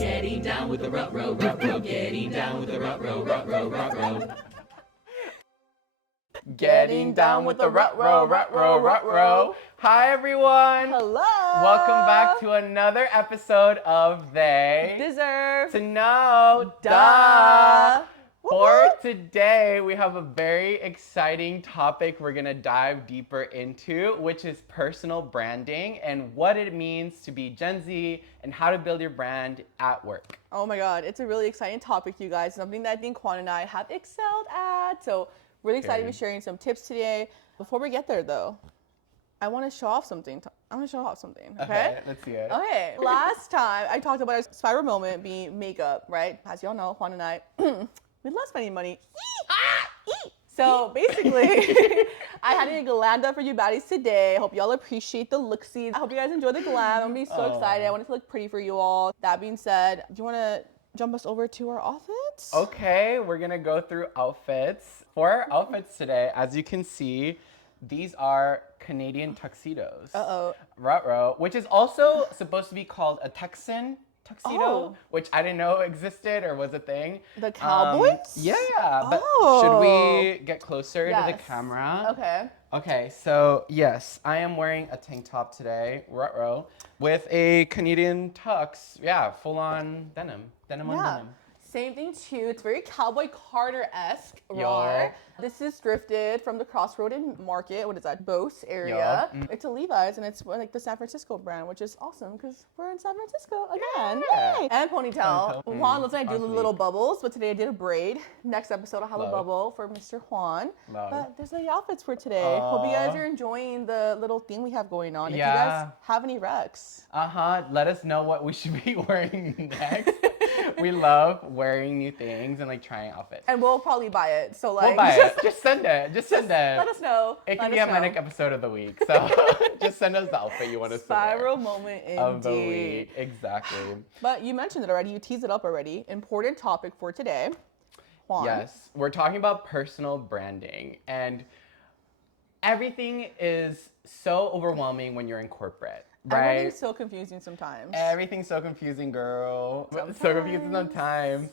Getting down with the rut-row, rut-row. Getting down with the rut-row, rut-row, rut-row. Getting down with the rut-row. Hi, everyone. Hello. Welcome back to another episode of They Deserve to Know. Duh. For today, we have a very exciting topic we're going to dive deeper into, which is personal branding and what it means to be Gen Z and how to build your brand at work. Oh my God, it's a really exciting topic, you guys. Something that I think Juan and I have excelled at. So really excited to be sharing some tips today. Before we get there, though, I want to show off something. Okay? Let's see it. Okay. Last time I talked about our spiral moment being makeup, right? As y'all know, Juan and I, we love spending money. So basically, I had a glanda for you baddies today. I hope y'all appreciate the look-see. I hope you guys enjoy the glam. I'm gonna be so excited. I want it to look pretty for you all. That being said, do you want to jump us over to our outfits? Okay, we're gonna go through outfits. For our outfits today, as you can see, these are Canadian tuxedos. Ruh-roh, which is also supposed to be called a Texan tuxedo, which I didn't know existed or was a thing. The Cowboys? Yeah, but should we get closer to the camera? Okay. Okay, so yes, I am wearing a tank top today, ruh-roh, with a Canadian tux. Yeah, full on denim on denim. Same thing too. It's very Cowboy Carter-esque. Yo. This is thrifted from the Crossroad Market. What is that? Bose area. It's a Levi's and it's like the San Francisco brand, which is awesome because we're in San Francisco again. Yeah. Yay! And ponytail. Juan looks like I do little bubbles, but today I did a braid. Next episode I'll have a bubble for Mr. Juan. But there's the outfits for today. Hope you guys are enjoying the little thing we have going on. If you guys have any recs. Let us know what we should be wearing next. We love wearing new things and like trying outfits. And we'll probably buy it. So like, we'll buy it. Just send it. Just send it. Let us know. It can be a manic episode of the week. So just send us the outfit you want us to wear. Spiral moment indeed. Of the week. Exactly. But you mentioned it already. You teased it up already. Important topic for today. Juan. Yes. We're talking about personal branding. And everything is so overwhelming when you're in corporate. Right? Everything's so confusing sometimes. Everything's so confusing, girl. So confusing sometimes.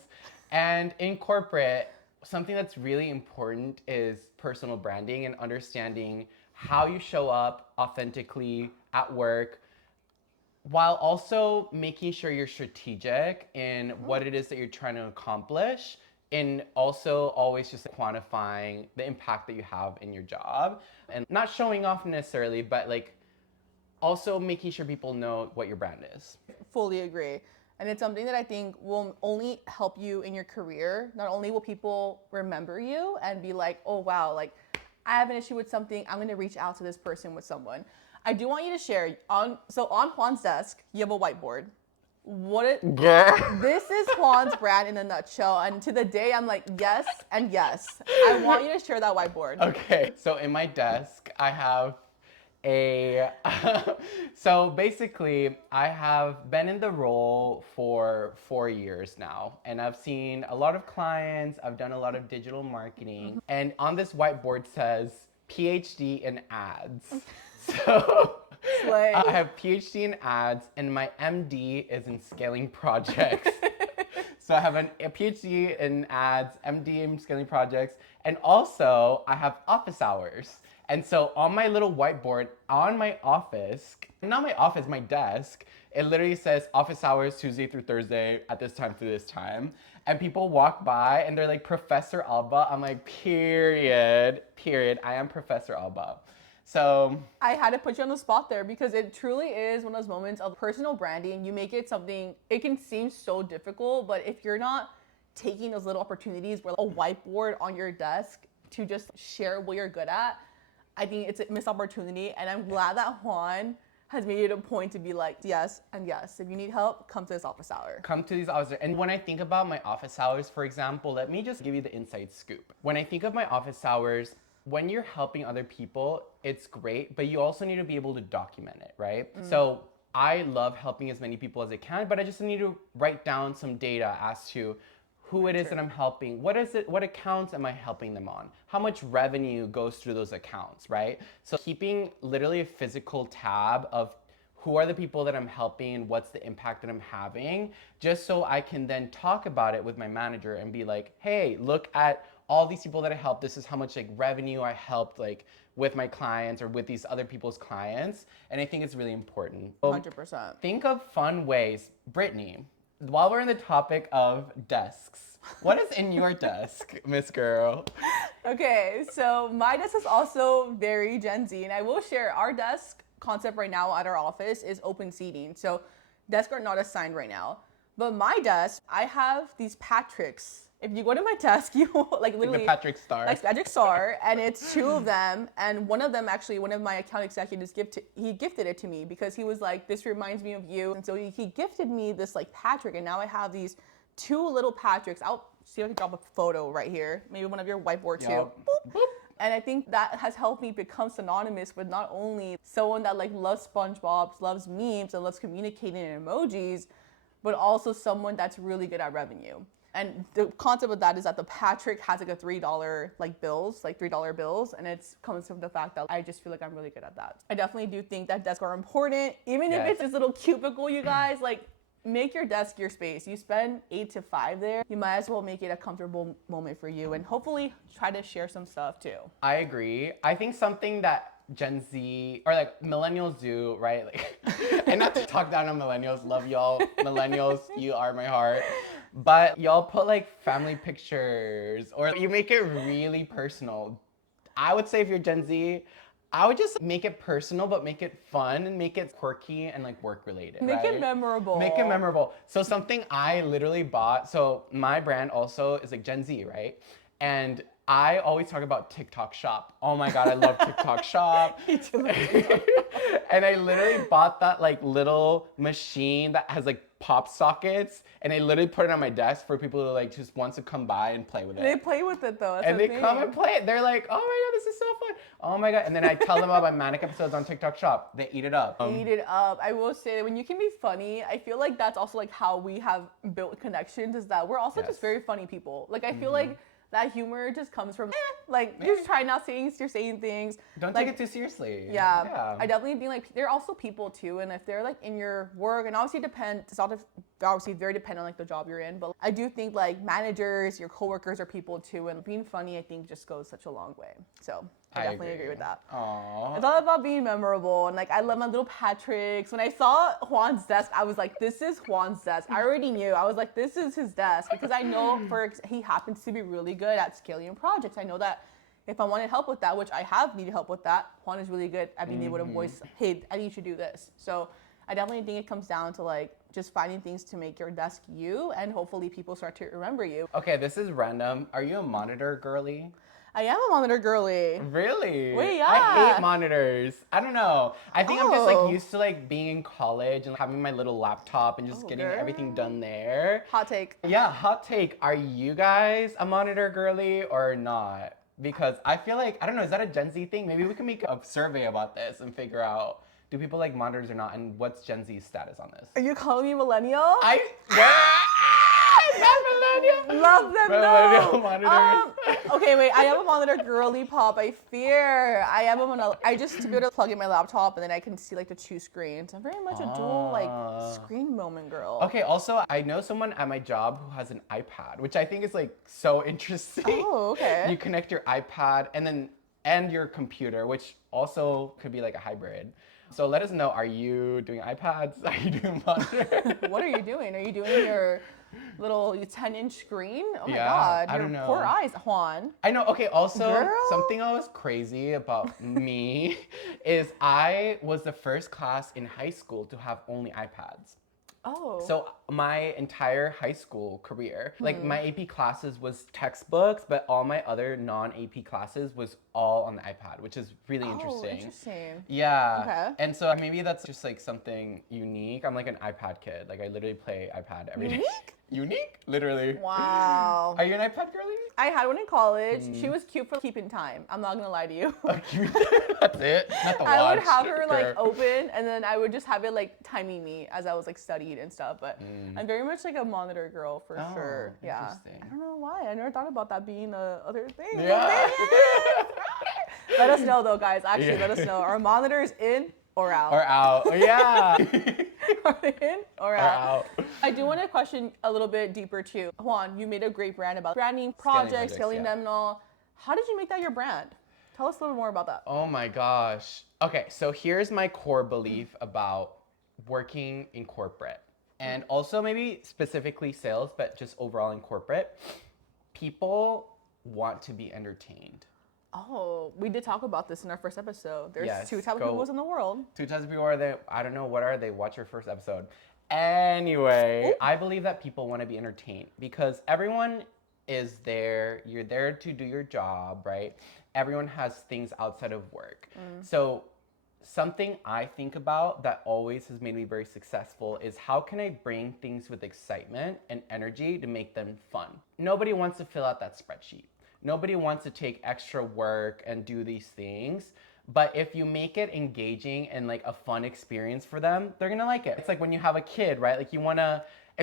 And in corporate, something that's really important is personal branding and understanding how you show up authentically at work while also making sure you're strategic in what it is that you're trying to accomplish and also always just quantifying the impact that you have in your job and not showing off necessarily, but like also making sure people know what your brand is. Fully agree. And it's something that I think will only help you in your career. Not only will people remember you and be like, oh wow, like I have an issue with something, I'm gonna reach out to this person with someone. I do want you to share, on Juan's desk, you have a whiteboard. This is Juan's brand in a nutshell. And to the day, I'm like, yes and yes. I want you to share that whiteboard. Okay, so in my desk, I have so basically I have been in the role for 4 years now and I've seen a lot of clients, I've done a lot of digital marketing, and on this whiteboard says PhD in ads. So I have PhD in ads and my MD is in scaling projects. So I have a PhD in ads, MD in scaling projects, and also I have office hours. And so on my little whiteboard, on my office, not my office, my desk, it literally says office hours Tuesday through Thursday at this time through this time. And people walk by and they're like, Professor Alba. I'm like, period. I am Professor Alba. So I had to put you on the spot there because it truly is one of those moments of personal branding. You make it something, it can seem so difficult, but if you're not taking those little opportunities where a whiteboard on your desk to just share what you're good at, I think it's a missed opportunity, and I'm glad that Juan has made it a point to be like, yes and yes. If you need help, come to this office hour. Come to these office hours. And when I think about my office hours, for example, let me just give you the inside scoop. When I think of my office hours, when you're helping other people, it's great, but you also need to be able to document it, right? So I love helping as many people as I can, but I just need to write down some data as to who it is that I'm helping, what accounts am I helping them on, how much revenue goes through those accounts, right? So keeping literally a physical tab of who are the people that I'm helping, what's the impact that I'm having, just so I can then talk about it with my manager and be like, hey, look at all these people that I helped. This is how much like revenue I helped like with my clients or with these other people's clients. And I think it's really important. 100%. Think of fun ways. Brittany, while we're in the topic of desks, what is in your desk, Miss Girl? Okay, so my desk is also very Gen Z, and I will share our desk concept right now at our office is open seating. So desks are not assigned right now. But my desk, I have these Patricks. If you go to my desk, you will like literally the Patrick Star. Like Patrick Star, and it's two of them, and one of them actually, one of my account executives he gifted it to me because he was like, this reminds me of you, and so he gifted me this like Patrick, and now I have these two little Patricks. I'll see if I can drop a photo right here, maybe one of your whiteboard too. Boop. Boop. And I think that has helped me become synonymous with not only someone that like loves SpongeBob, loves memes, and loves communicating in emojis, but also someone that's really good at revenue. And the concept of that is that the Patrick has like a $3 like bills, like $3 bills, and it comes from the fact that I just feel like I'm really good at that. I definitely do think that desks are important, even if it's this little cubicle, you guys, like make your desk your space. You spend 8 to 5 there, you might as well make it a comfortable moment for you and hopefully try to share some stuff too. I agree. I think something that Gen Z or like millennials do, right? Like, and not to talk down on millennials, love y'all. Millennials, you are my heart. But y'all put like family pictures or you make it really personal. I would say if you're Gen Z, I would just make it personal, but make it fun and make it quirky and like work related. Make it memorable. Make it memorable. So something I literally bought, so my brand also is like Gen Z, right? And I always talk about TikTok Shop. Oh my God, I love TikTok Shop. And I literally bought that like little machine that has like pop sockets, and I literally put it on my desk for people who like just wants to come by and play with it. They play with it though. That's and the they thing. come and play it. They're like, oh my God, this is so fun. Oh my God. And then I tell them about my manic episodes on TikTok Shop. They eat it up. Eat it up. I will say that when you can be funny, I feel like that's also like how we have built connections, is that we're also just very funny people. Like I feel like that humor just comes from like you're just trying out things, you're saying things. Don't like, take it too seriously. Yeah. I definitely think like they're also people too, and if they're like in your work, and obviously it's obviously very dependent on like the job you're in, but I do think like managers, your coworkers are people too, and being funny I think just goes such a long way. So I definitely agree with that. Aww. It's all about being memorable, and like I love my little Patricks. When I saw Juan's desk, I was like, this is Juan's desk. I already knew. I was like, this is his desk, because I know he happens to be really good at scaling projects. I know that if I wanted help with that, which I have needed help with that, Juan is really good at being able to voice, hey, I need you to do this. So I definitely think it comes down to like just finding things to make your desk you, and hopefully people start to remember you. Okay, this is random. Are you a monitor girly? I am a monitor girly. Really? Wait, yeah. I hate monitors. I don't know. I think I'm just Oh. like used to like being in college and having my little laptop and just getting everything done there. Hot take. Yeah, hot take. Are you guys a monitor girly or not? Because I feel like, I don't know, is that a Gen Z thing? Maybe we can make a survey about this and figure out, do people like monitors or not? And what's Gen Z's status on this? Are you calling me millennial? Not millennial. Love them Millennial though. monitors. Okay, wait. I am a monitor girly pop. I fear. I am a monitor. I just to be able to plug in my laptop and then I can see like the two screens. I'm very much a dual like screen moment girl. Okay, also, I know someone at my job who has an iPad, which I think is like so interesting. Oh, okay. You connect your iPad and your computer, which also could be like a hybrid. So let us know, are you doing iPads? Are you doing monitors? What are you doing? Are you doing your little 10-inch screen? Oh my Yeah, God. I Your don't know. poor eyes, Juan. I know. Okay, also, Girl. something that was crazy about me is I was the first class in high school to have only iPads. Oh. So my entire high school career, like my AP classes was textbooks, but all my other non-AP classes was all on the iPad, which is really interesting. Interesting. Yeah. Okay. And so maybe that's just like something unique. I'm like an iPad kid. Like I literally play iPad every day. Unique? Unique? Literally. Wow. Are you an iPad girly? I had one in college. She was cute for keeping time. I'm not gonna lie to you. That's it? Not the watch. I would have her like Girl. open, and then I would just have it like timing me as I was like studying and stuff. But I'm very much like a monitor girl for sure. Yeah. Interesting. I don't know why. I never thought about that being the other thing. Yeah. Let us know though, guys. Actually, let us know. Are monitors in or out. Or out. Oh, yeah. Are they in or Or out? out. I do want to question a little bit deeper too. Juan, you made a great brand about branding projects, scaling yeah. them and all. How did you make that your brand? Tell us a little more about that. Oh my gosh. Okay, so here's my core belief about working in corporate and also maybe specifically sales, but just overall in corporate. People want to be entertained. Oh, we did talk about this in our first episode. There's Yes, two types of go- people in the world. Two types of people are they? I don't know. What are they? Watch your first episode. Anyway, I believe that people want to be entertained because everyone is there. You're there to do your job, right? Everyone has things outside of work. So something I think about that always has made me very successful is how can I bring things with excitement and energy to make them fun? Nobody wants to fill out that spreadsheet. Nobody wants to take extra work and do these things. But if you make it engaging and like a fun experience for them, they're gonna like it. It's like when you have a kid, right? Like if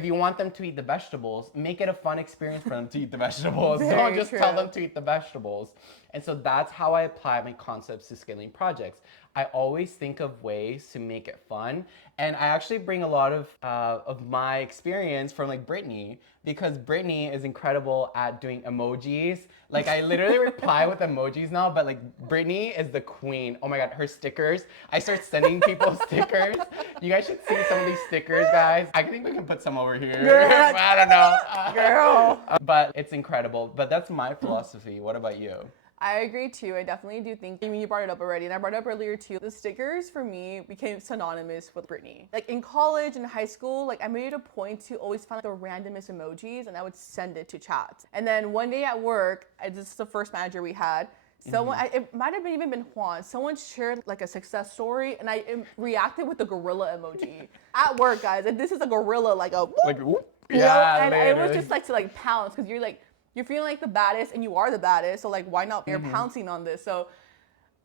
you want them to eat the vegetables, make it a fun experience for them to eat the vegetables. Don't Very just true. tell them to eat the vegetables. And so that's how I apply my concepts to scaling projects. I always think of ways to make it fun. And I actually bring a lot of my experience from like Britney, because Britney is incredible at doing emojis. Like I literally reply with emojis now, but like Britney is the queen. Oh my God, her stickers. I start sending people stickers. You guys should see some of these stickers, guys. I think we can put some over here. Girl. I don't know. Girl. But it's incredible. But that's my philosophy. What about you? I agree too. I definitely do think, I mean, you brought it up already, and I brought it up earlier too. The stickers for me became synonymous with Britney. Like in college and high school, like I made it a point to always find the randomest emojis and I would send it to chats. And then one day at work, this is the first manager we had, someone, it might have even been Juan, someone shared like a success story and I reacted with the gorilla emoji. At work, guys, and this is a gorilla, like a whoop, Like, whoop. you know? Yeah, And it was literally. just like to like pounce, because you're feeling like the baddest and you are the baddest, so like why not, you're pouncing on this. So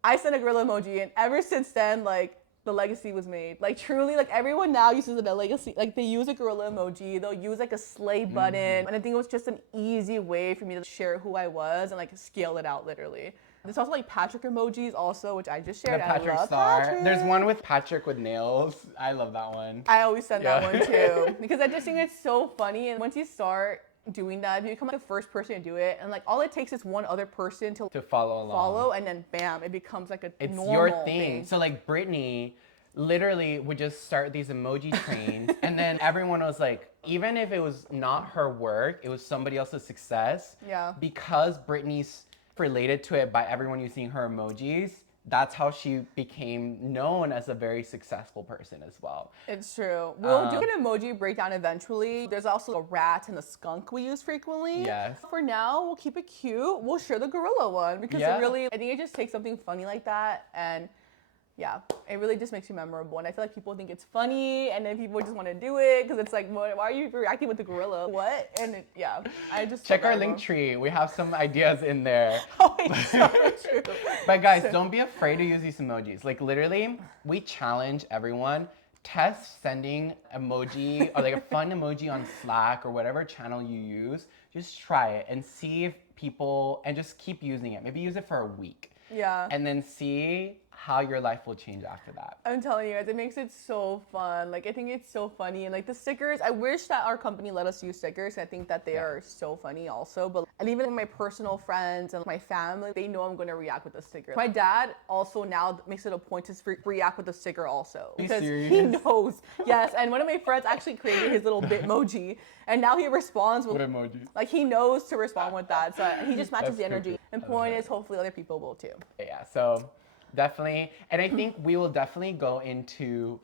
I sent a gorilla emoji and ever since then, like the legacy was made. Like truly, like everyone now uses the legacy, like they use a gorilla emoji, they'll use like a slay button, and I think it was just an easy way for me to share who I was and like scale it out literally. There's also like Patrick emojis also, which I just shared. The Patrick I love star. Patrick. There's one with Patrick with nails. I love that one. I always send that Yeah. one too, because I just think it's so funny. And once you start doing that, you become like the first person to do it, and like all it takes is one other person to follow along. and then bam, it becomes like a It's normal your thing. So like Britney literally would just start these emoji trains and then everyone was like, even if it was not her work, it was somebody else's success. Yeah. Because Britney's related to it by everyone using her emojis, that's how she became known as a very successful person as well. It's true. We'll do an emoji breakdown eventually. There's also a rat and a skunk we use frequently. Yes. For now, we'll keep it cute. We'll share the gorilla one because Yeah. it really, I think it just takes something funny like that, and yeah, it really just makes you memorable. And I feel like people think it's funny, and then people just want to do it because it's like, why are you reacting with the gorilla? What? And yeah, I just Check love our that link one. tree. We have some ideas in there. Oh, it's so true. But guys, don't be afraid to use these emojis. Like literally, we challenge everyone. Test sending emoji or like a fun emoji on Slack or whatever channel you use. Just try it and see if people, and just keep using it. Maybe use it for a week. Yeah. And then see how your life will change after that. I'm telling you guys, it makes it so fun. Like, I think it's so funny. And like the stickers, I wish that our company let us use stickers. I think that they are so funny also. But, and even my personal friends and my family, they know I'm going to react with the sticker. My dad also now makes it a point to react with the sticker also. you Because he serious? knows. Yes. And one of my friends actually created his little Bitmoji. And now he responds with, What emojis? like, he knows to respond with that. So he just matches That's the energy. cool. And I love point it. is, hopefully other people will too. Yeah, so definitely. And I think we will definitely go into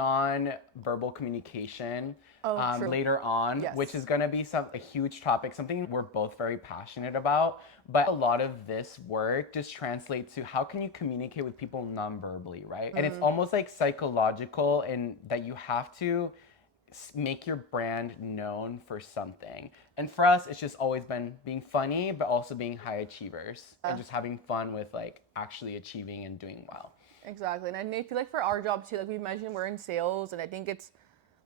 non-verbal communication True. later on, Yes. which is going to be a huge topic, something we're both very passionate about. But a lot of this work just translates to how can you communicate with people non-verbally, right? And it's almost like psychological in that you have to make your brand known for something. And for us, it's just always been being funny, but also being high achievers and just having fun with like actually achieving and doing well. Exactly. And I feel like for our job too, like we mentioned, we're in sales, and I think it's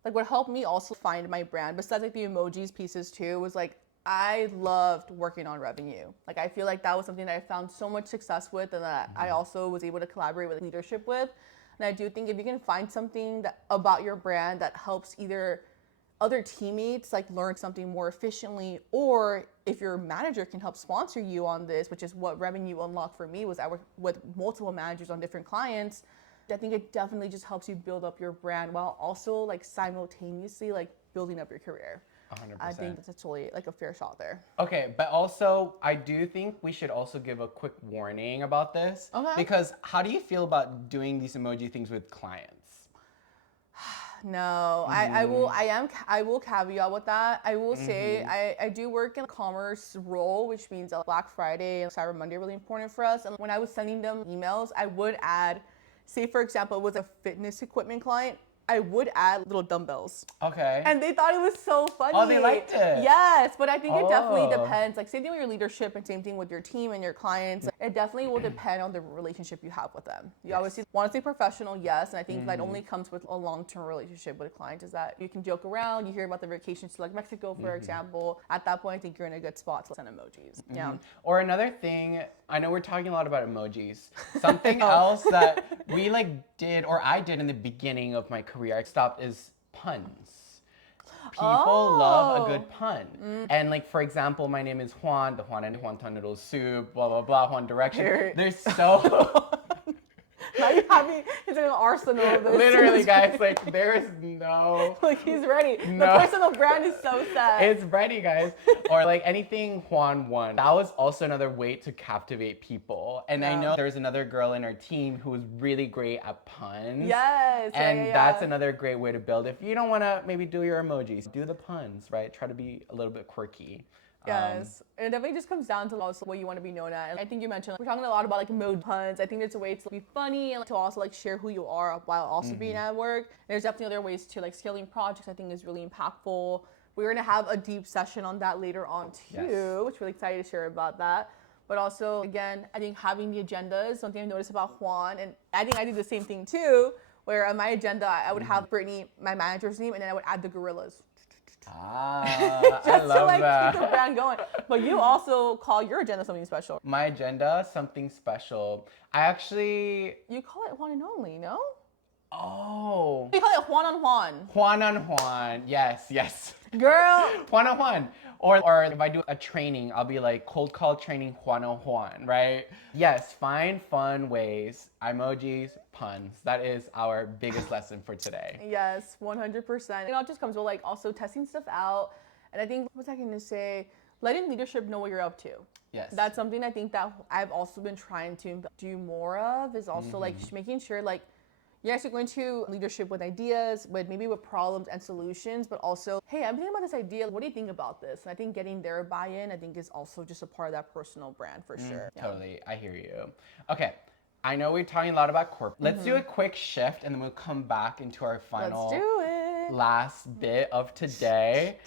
like what helped me also find my brand, besides like the emojis pieces too, was like I loved working on revenue. Like I feel like that was something that I found so much success with, and that I also was able to collaborate with leadership with. And I do think if you can find something that about your brand that helps either other teammates like learn something more efficiently, or if your manager can help sponsor you on this, which is what Revenue Unlock for me was. I work with multiple managers on different clients. I think it definitely just helps you build up your brand while also like simultaneously like building up your career. 100%. I think that's totally like a fair shot there. Okay, but also I do think we should also give a quick warning about this. Okay. Because how do you feel about doing these emoji things with clients? No, I will caveat with that. I will say I do work in a commerce role, which means Black Friday and Cyber Monday are really important for us. And when I was sending them emails, I would add, say for example, it was a fitness equipment client, I would add little dumbbells. Okay. And they thought it was so funny. Oh, they liked it. Yes, but I think it definitely Oh. depends. Like same thing with your leadership and same thing with your team and your clients. It definitely will depend on the relationship you have with them. You obviously want to stay professional, yes, and I think that only comes with a long-term relationship with a client is that you can joke around, you hear about the vacations to like Mexico, for example. At that point, I think you're in a good spot to send emojis. Yeah. Or another thing, I know we're talking a lot about emojis. Something else that we like did, or I did in the beginning of my career, I stopped, is puns. People love a good pun. And like, for example, my name is Juan, the Juan and Juan Noodle Soup, blah, blah, blah, Juan Direction. Here. There's so... Now you have me, it's like an arsenal of this. Literally, guys, like, there is no... Like he's ready. No. The personal brand is so set. It's ready, guys. Or like anything Juan won. That was also another way to captivate people. And I know there's another girl in our team who was really great at puns. Yes. And that's another great way to build. If you don't want to maybe do your emojis, do the puns, right? Try to be a little bit quirky. Yes, and it definitely just comes down to also what you want to be known as. And I think you mentioned we're talking a lot about like emoji puns. I think it's a way to be funny and to also like share who you are while also being at work. There's definitely other ways to like scaling projects. I think is really impactful. We're gonna have a deep session on that later on too, which we're really excited to share about that. But also, again, I think having the agenda is something I noticed about Juan, and I think I do the same thing too. Where on my agenda, I would have Britney, my manager's name, and then I would add the gorillas. I Just love to like that. keep the brand going. But you also call your agenda something special. My agenda, something special. I actually... You call it Juan and Only, no? Oh. You call it Juan on Juan. Juan on Juan. Yes, yes. Girl. Juan on Juan. Or if I do a training, I'll be like cold call training Juan on Juan, right? Yes, find fun ways. Emojis, puns. That is our biggest lesson for today. Yes, 100%. It all just comes with like also testing stuff out. And I think, what was I going to say? Letting leadership know what you're up to. Yes. That's something I think that I've also been trying to do more of, is also like just making sure like, yes, you're going to leadership with ideas, maybe with problems and solutions, but also, hey, I'm thinking about this idea. What do you think about this? And I think getting their buy-in, I think, is also just a part of that personal brand for sure. Yeah. Totally, I hear you. Okay, I know we're talking a lot about corporate. Let's do a quick shift and then we'll come back into our final Let's do it. last bit of today.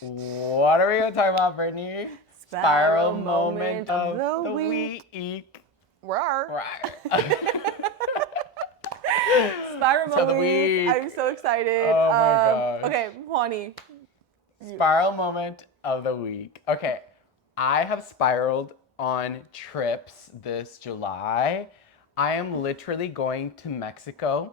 What are we gonna talk about, Brittany? Spiral moment of the week. Rawr. Right. Spiral So the moment. week. I'm so excited. Oh my gosh. Okay, Juani. Spiral moment of the week. Okay, I have spiraled on trips this July. I am literally going to Mexico.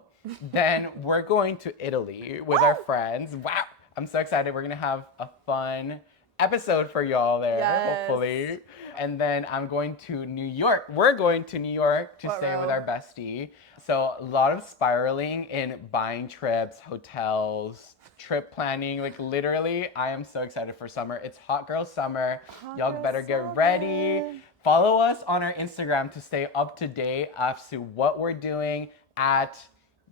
Then we're going to Italy with our friends. Wow, I'm so excited. We're gonna have a fun episode for y'all there, hopefully. And then I'm going to New York. We're going to New York to stay with our bestie. So a lot of spiraling in buying trips, hotels, trip planning. Like literally, I am so excited for summer. It's hot girl summer. Y'all better get ready. Follow us on our Instagram to stay up to date as to what we're doing at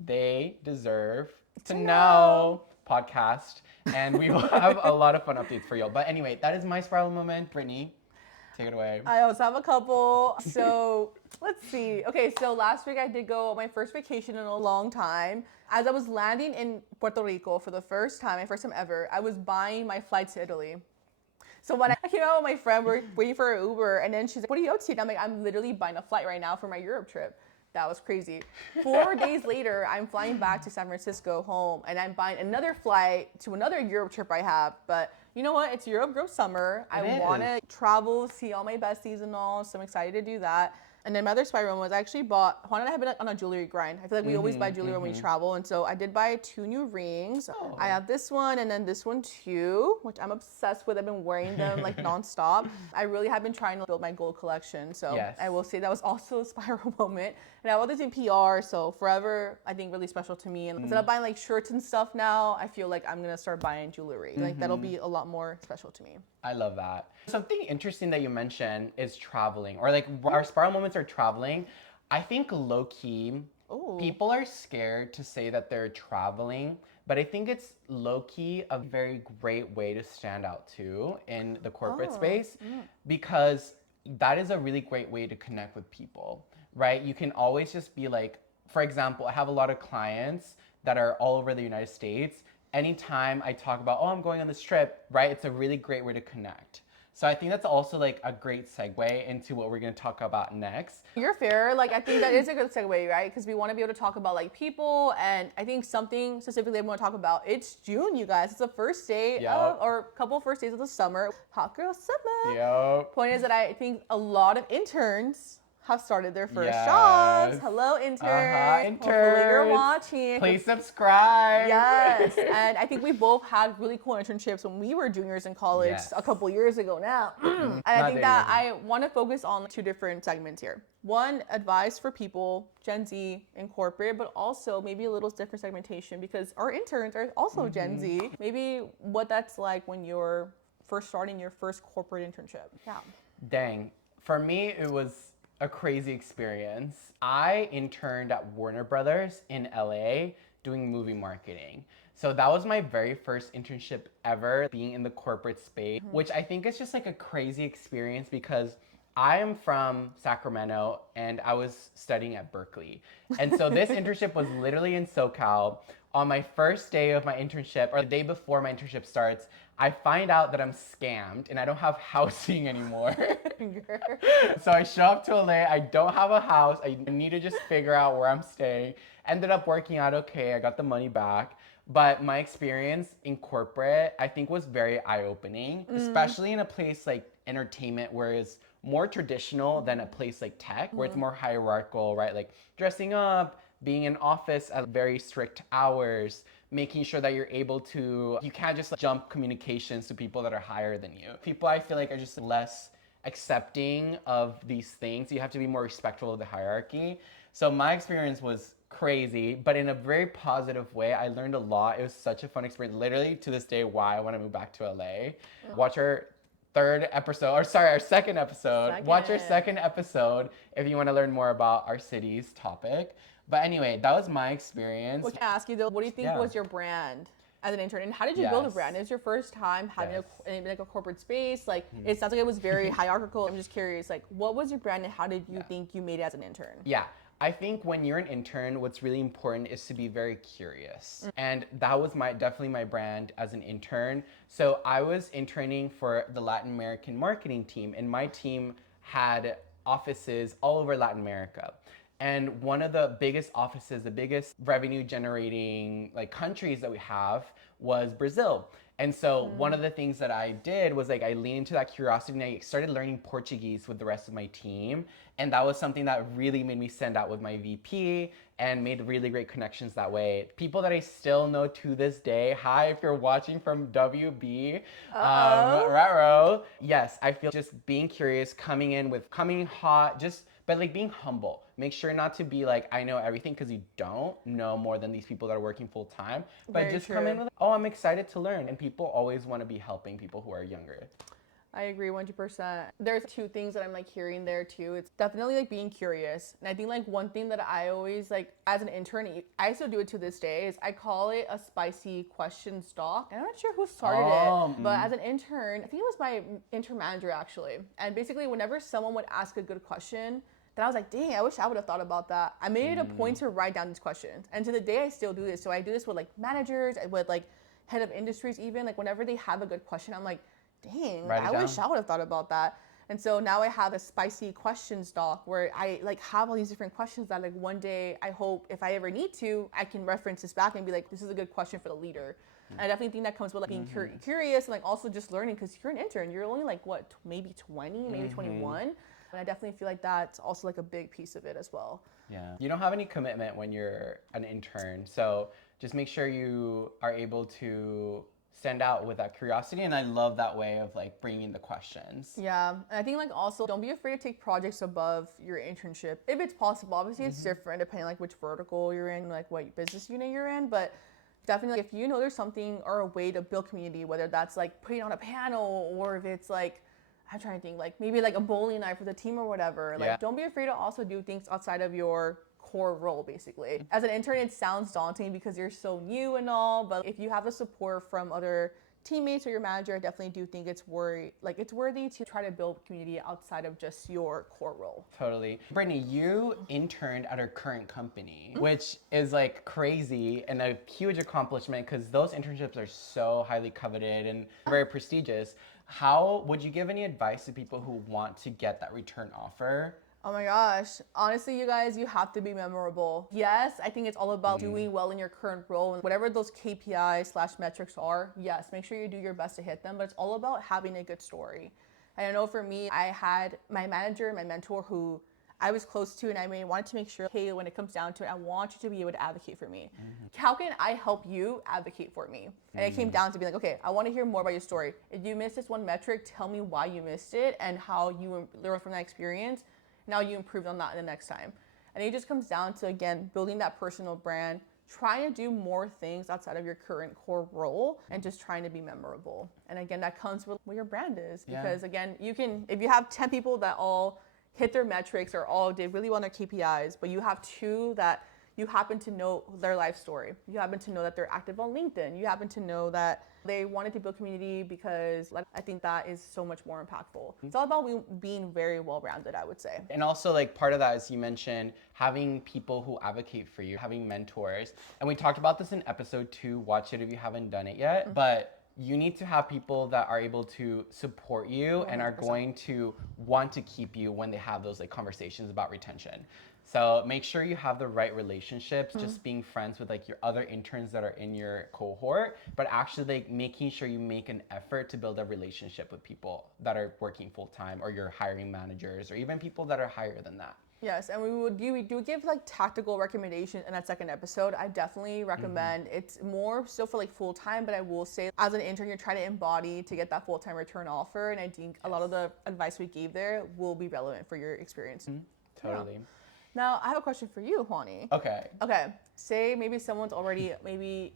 They Deserve to Know podcast. And we will have a lot of fun updates for y'all. But anyway, that is my spiral moment. Brittany, take it away. I also have a couple. So let's see. Okay, so last week I did go on my first vacation in a long time. As I was landing in Puerto Rico for the first time, my first time ever, I was buying my flight to Italy. So when I came out with my friend, we're waiting for an Uber, and then she's like, what are you up to? And I'm like, I'm literally buying a flight right now for my Europe trip. That was crazy. 4 days later, I'm flying back to San Francisco home, and I'm buying another flight to another Europe trip I have. But you know what? It's Europe Girl Summer. I want to travel, see all my besties and all, so I'm excited to do that. And then my other spiral moment was I actually bought, Juan and I have been on a jewelry grind. I feel like we always buy jewelry when we travel. And so I did buy 2 new rings. Oh. I have this one and then this one too, which I'm obsessed with. I've been wearing them like nonstop. I really have been trying to build my gold collection. So Yes. I will say that was also a spiral moment. And I bought this in PR, so forever, I think really special to me. And instead of buying like shirts and stuff now, I feel like I'm gonna start buying jewelry. Like that'll be a lot more special to me. I love that. Something interesting that you mentioned is traveling, or like our spiral moments are traveling. I think low key, Ooh. people are scared to say that they're traveling, but I think it's low key a very great way to stand out too in the corporate space because that is a really great way to connect with people, right? You can always just be like, for example, I have a lot of clients that are all over the United States. Anytime I talk about, oh, I'm going on this trip, right? It's a really great way to connect. So I think that's also like a great segue into what we're gonna talk about next. You're fair. Like, I think that is a good segue, right? Because we want to be able to talk about like people, and I think something specifically I want to talk about. It's June, you guys. It's the first day of, or couple first days of the summer. Hot girl summer. Yep. Point is that I think a lot of interns have started their first jobs. Hello, interns. Hopefully you're watching. Please subscribe. Yes, and I think we both had really cool internships when we were juniors in college a couple years ago now. And I think that I want to focus on 2 different segments here. One, advice for people, Gen Z in corporate, but also maybe a little different segmentation because our interns are also Gen Z. Maybe what that's like when you're first starting your first corporate internship. Yeah. Dang. For me, it was a crazy experience. I interned at Warner Brothers in LA doing movie marketing. So that was my very first internship ever being in the corporate space, which I think is just like a crazy experience because I am from Sacramento and I was studying at Berkeley. And so this internship was literally in SoCal. On my first day of my internship, or the day before my internship starts, I find out that I'm scammed and I don't have housing anymore. So I show up to LA, I don't have a house, I need to just figure out where I'm staying. Ended up working out okay, I got the money back. But my experience in corporate, I think was very eye-opening, especially in a place like entertainment where it's more traditional than a place like tech, where it's more hierarchical, right? Like dressing up, being in office at very strict hours, making sure that you're able to, you can't just jump communications to people that are higher than you. People I feel like are just less accepting of these things. You have to be more respectful of the hierarchy. So my experience was crazy, but in a very positive way. I learned a lot. It was such a fun experience. Literally to this day, why I want to move back to LA. Watch our second episode. Watch our second episode if you want to learn more about our city's topic. But anyway, that was my experience. Well, can I ask you though, what do you think was your brand as an intern, and how did you build a brand? It was your first time having a corporate space. Like it sounds like it was very hierarchical. I'm just curious, like what was your brand and how did you think you made it as an intern? Yeah. I think when you're an intern, what's really important is to be very curious. And that was definitely my brand as an intern. So I was interning for the Latin American marketing team, and my team had offices all over Latin America. And one of the biggest offices, the biggest revenue generating like countries that we have was Brazil. And so one of the things that I did was like I leaned into that curiosity and I started learning Portuguese with the rest of my team. And that was something that really made me stand out with my VP and made really great connections that way. People that I still know to this day. Hi, if you're watching from WB, Raro. Yes, I feel just being curious, coming hot, but like being humble. Make sure not to be like, I know everything, because you don't know more than these people that are working full time. But Very just true. come in with, oh, I'm excited to learn. And people always want to be helping people who are younger. I agree 100%. There's 2 things that I'm like hearing there too. It's definitely like being curious. And I think like one thing that I always like as an intern, I still do it to this day, is I call it a spicy question stock. I'm not sure who started it, but as an intern, I think it was my intern manager actually. And basically whenever someone would ask a good question, then I was like, dang, I wish I would have thought about that. I made it a point to write down these questions. And to the day I still do this. So I do this with like managers, with like head of industries even. Like whenever they have a good question, I'm like, dang, I wish I would have thought about that. And so now I have a spicy questions doc where I like have all these different questions that like one day I hope if I ever need to, I can reference this back and be like, this is a good question for the leader. And I definitely think that comes with like being curious and like also just learning, because you're an intern, you're only like what, maybe 20, maybe 21. And I definitely feel like that's also like a big piece of it as well. Yeah. You don't have any commitment when you're an intern. So just make sure you are able to stand out with that curiosity. And I love that way of like bringing the questions. Yeah, and I think like also don't be afraid to take projects above your internship if it's possible. Obviously, it's different depending like which vertical you're in, like what business unit you're in, but definitely if you know there's something or a way to build community, whether that's like putting on a panel or if it's like I'm trying to think like maybe like a bowling night for the team or whatever. Like don't be afraid to also do things outside of your core role basically. As an intern, it sounds daunting because you're so new and all, but if you have the support from other teammates or your manager, I definitely do think it's worthy to try to build community outside of just your core role. Totally. Brittany, you interned at our current company, which is like crazy and a huge accomplishment because those internships are so highly coveted and very prestigious. How would you give any advice to people who want to get that return offer? Oh my gosh. Honestly, you guys, you have to be memorable. Yes, I think it's all about doing well in your current role and whatever those KPI/metrics are. Yes, make sure you do your best to hit them, but it's all about having a good story. And I know for me, I had my manager, my mentor who I was close to, and I wanted to make sure, hey, when it comes down to it, I want you to be able to advocate for me. How can I help you advocate for me? And it came down to being like, okay, I want to hear more about your story. If you missed this one metric, tell me why you missed it and how you learned from that experience. Now you improved on that the next time. And it just comes down to, again, building that personal brand, trying to do more things outside of your current core role and just trying to be memorable. And again, that comes with what your brand is. Because again, you can, if you have 10 people that all hit their metrics or all did really well on their KPIs, but you have 2 that you happen to know their life story. You happen to know that they're active on LinkedIn. You happen to know that they wanted to build community because I think that is so much more impactful. It's all about being very well-rounded, I would say. And also like part of that, as you mentioned, having people who advocate for you, having mentors. And we talked about this in episode 2, watch it if you haven't done it yet, but you need to have people that are able to support you 100%. And are going to want to keep you when they have those like conversations about retention. So make sure you have the right relationships, just being friends with like your other interns that are in your cohort, but actually like making sure you make an effort to build a relationship with people that are working full time or your hiring managers or even people that are higher than that. Yes, and we do give like tactical recommendations in that second episode. I definitely recommend it's more so for like full time, but I will say as an intern, you're trying to embody to get that full time return offer, and I think a lot of the advice we gave there will be relevant for your experience. Totally. Yeah. Now, I have a question for you, Juani. Okay. Say maybe someone's already maybe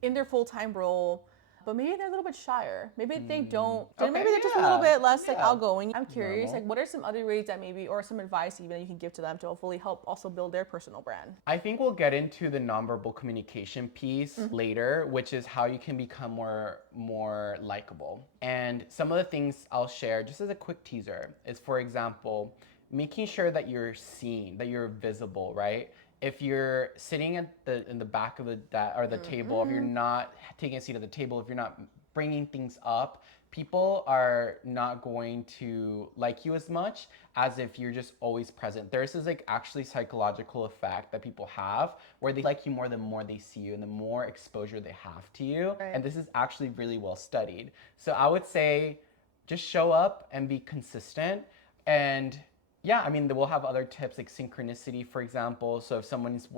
in their full-time role, but maybe they're a little bit shyer. Maybe they don't, maybe they're just a little bit less like outgoing. I'm curious, like what are some other ways that maybe, or some advice even that you can give to them to hopefully help also build their personal brand? I think we'll get into the nonverbal communication piece later, which is how you can become more likable. And some of the things I'll share just as a quick teaser is, for example, making sure that you're seen, that you're visible, right? If you're sitting in the back of the table, if you're not taking a seat at the table, if you're not bringing things up, people are not going to like you as much as if you're just always present. There's this like actually psychological effect that people have where they like you more the more they see you and the more exposure they have to you. Right. And this is actually really well studied. So I would say just show up and be consistent. And yeah, I mean, we'll have other tips like synchronicity, for example. So if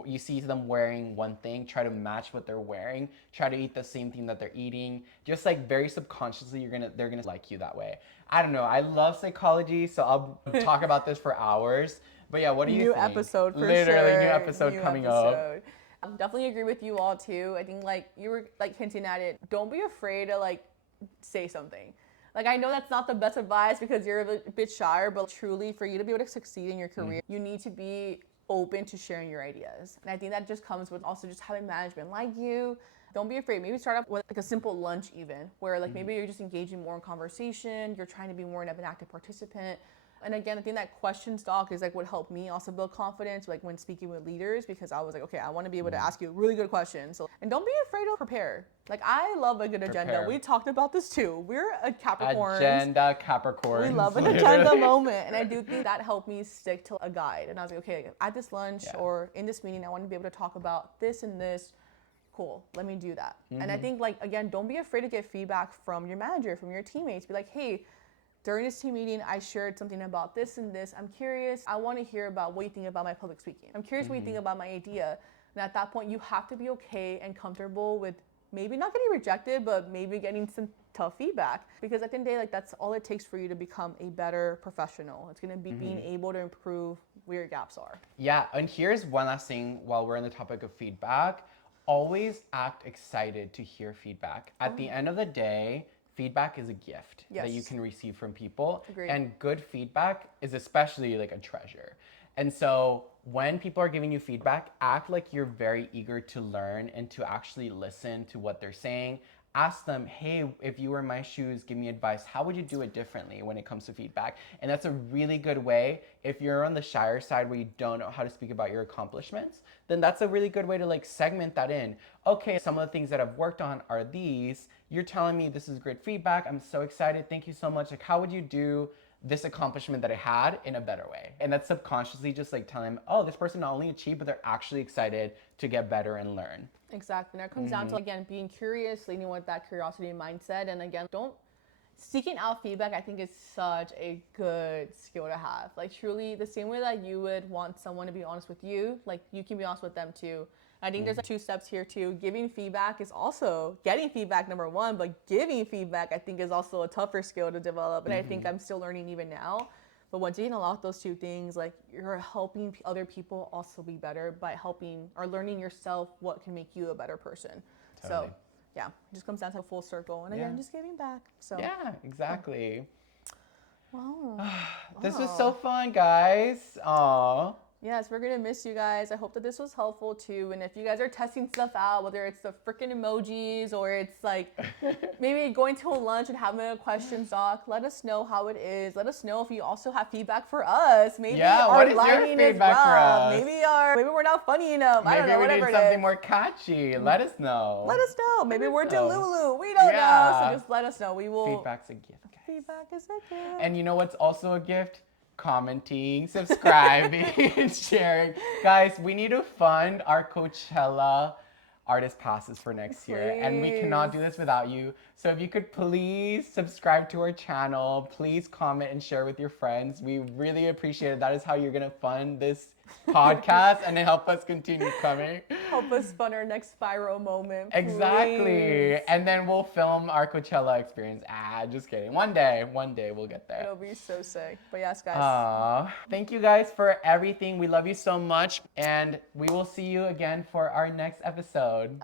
you see them wearing one thing, try to match what they're wearing. Try to eat the same thing that they're eating. Just like very subconsciously, they're gonna like you that way. I don't know. I love psychology, so I'll talk about this for hours. But yeah, what do you think? New episode for Literally, sure. new episode coming up. I definitely agree with you all too. I think like you were like hinting at it. Don't be afraid to like say something. Like, I know that's not the best advice because you're a bit shyer, but truly for you to be able to succeed in your career, you need to be open to sharing your ideas. And I think that just comes with also just having management like you. Don't be afraid. Maybe start off with like a simple lunch even, where like maybe you're just engaging more in conversation, you're trying to be more of an active participant. And again, I think that question stock is like what helped me also build confidence, like when speaking with leaders, because I was like, okay, I want to be able to ask you really good questions. So, and don't be afraid to prepare. Like, I love a good agenda. We talked about this too. We're a Capricorn. Agenda Capricorn. We love an agenda moment. And I do think that helped me stick to a guide. And I was like, okay, at this lunch or in this meeting, I want to be able to talk about this and this. Cool, let me do that. And I think like, again, don't be afraid to get feedback from your manager, from your teammates. Be like, hey, during this team meeting, I shared something about this and this. I'm curious. I want to hear about what you think about my public speaking. I'm curious what you think about my idea. And at that point, you have to be okay and comfortable with maybe not getting rejected, but maybe getting some tough feedback. Because at the end of the day, like that's all it takes for you to become a better professional. It's gonna be being able to improve where your gaps are. Yeah, and here's one last thing while we're on the topic of feedback. Always act excited to hear feedback. At the end of the day, feedback is a gift that you Yes. can receive from people. Agreed. And good feedback is especially like a treasure. And so when people are giving you feedback, act like you're very eager to learn and to actually listen to what they're saying. Ask them, hey, if you were in my shoes, give me advice. How would you do it differently when it comes to feedback? And that's a really good way. If you're on the shyer side where you don't know how to speak about your accomplishments, then that's a really good way to like segment that in. Okay, some of the things that I've worked on are these. You're telling me this is great feedback. I'm so excited. Thank you so much. Like, how would you do this accomplishment that I had in a better way? And that's subconsciously just like telling them, oh, this person not only achieved, but they're actually excited to get better and learn. Exactly. And that comes down to, again, being curious, leading with that curiosity mindset. And again, seeking out feedback, I think is such a good skill to have. Like truly the same way that you would want someone to be honest with you, like you can be honest with them too. I think there's like 2 steps here too. Giving feedback is also getting feedback, number 1, but giving feedback I think is also a tougher skill to develop. And I think I'm still learning even now. But once you can unlock those 2 things, like you're helping other people also be better by helping or learning yourself what can make you a better person. Totally. So yeah, it just comes down to a full circle. And again, just giving back. So Yeah, exactly. wow. This was so fun, guys. Aw. Yes, we're gonna miss you guys. I hope that this was helpful too. And if you guys are testing stuff out, whether it's the freaking emojis or it's like maybe going to a lunch and having a questions doc, let us know how it is. Let us know if you also have feedback for us. Maybe our what is your lighting is feedback for rough. us? Maybe we're not funny enough. I don't know, Maybe we whatever need it something is. more catchy. Let us know. Let us know. Maybe we're know. Delulu. We don't know. Yeah. So just let us know. We will. Feedback's a gift, guys. Feedback is a gift. And you know what's also a gift? Commenting, subscribing, and sharing. Guys, we need to fund our Coachella artist passes for next year. And we cannot do this without you. So if you could please subscribe to our channel, please comment and share with your friends. We really appreciate it. That is how you're going to fund this podcast and help us continue coming. Help us fund our next viral moment. Exactly. Please. And then we'll film our Coachella experience. Just kidding. One day we'll get there. It'll be so sick. But yes, guys. Thank you guys for everything. We love you so much. And we will see you again for our next episode.